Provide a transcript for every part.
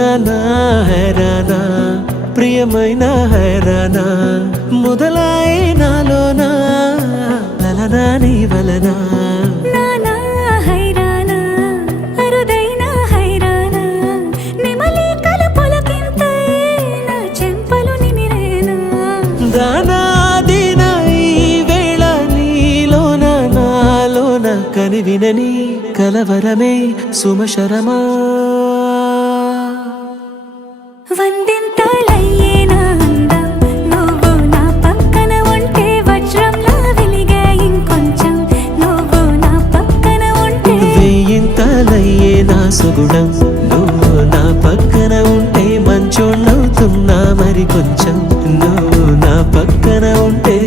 నానా హైరానా ప్రియమైన హైరానా మొదలై నాలోనా లలనా నీ వలనా నానా హైరానా అరుదైన హైరానా నిమలి కలుపులకింతై నా చెంపలు నిమిరేనా దానాదిన ఈ వేళ నీలోన నాలోన కనివినని కలవరమే సుమశరమా వందింతలయ్యేనా అందం నువ్వు నా పక్కన ఉంటే వజ్రంలా వెలిగే ఇంకొంచెం నువ్వు నా పక్కన ఉంటే వెయ్యింతలయ్యే నా సుగుణం నువ్వు నా పక్కన ఉంటే మంచోళ్ళవుతున్నా మరి కొంచెం నువ్వు నా పక్కన ఉంటే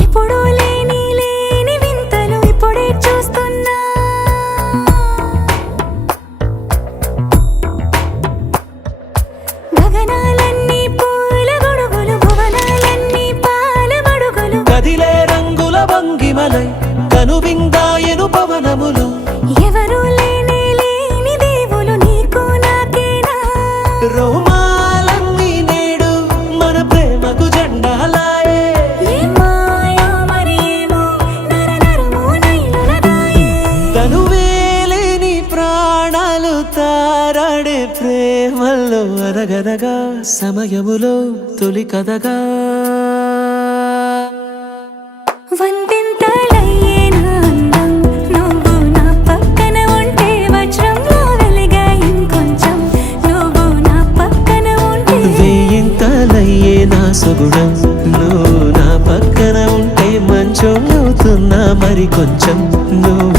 ఎప్పుడూ లేని వింతలు ఇప్పుడే చూస్తున్నా గగనాలన్నీ పూల గొడుగులు భువనాలన్నీ పాల మడుగులు కదిలే రంగుల భంగిమలై కనువిందాయను పవనములు ఎవరూ లేని దేవులు నీకు నాకేనా రోమాలన్నీ నేడు మన ప్రేమకు జెండాలాయే ఏమాయో మరి ఏమో నరనరమో నైలులదాయే తనువేలేని ప్రాణాలు తారాడే ప్రేమల్లో అనగనగా సమయములో తొలి కథగా వందింతలయ్యేనా అందం నువ్వు నా పక్కన ఉంటే వజ్రంలా వెలిగే ఇంకొంచెం నువ్వు నా పక్కన ఉంటే వెయ్యింతలయ్యే నా సుగుణం నువ్వు నా పక్కన ఉంటే మంచోళ్ళవుతున్నా మరి కొంచెం నువ్వు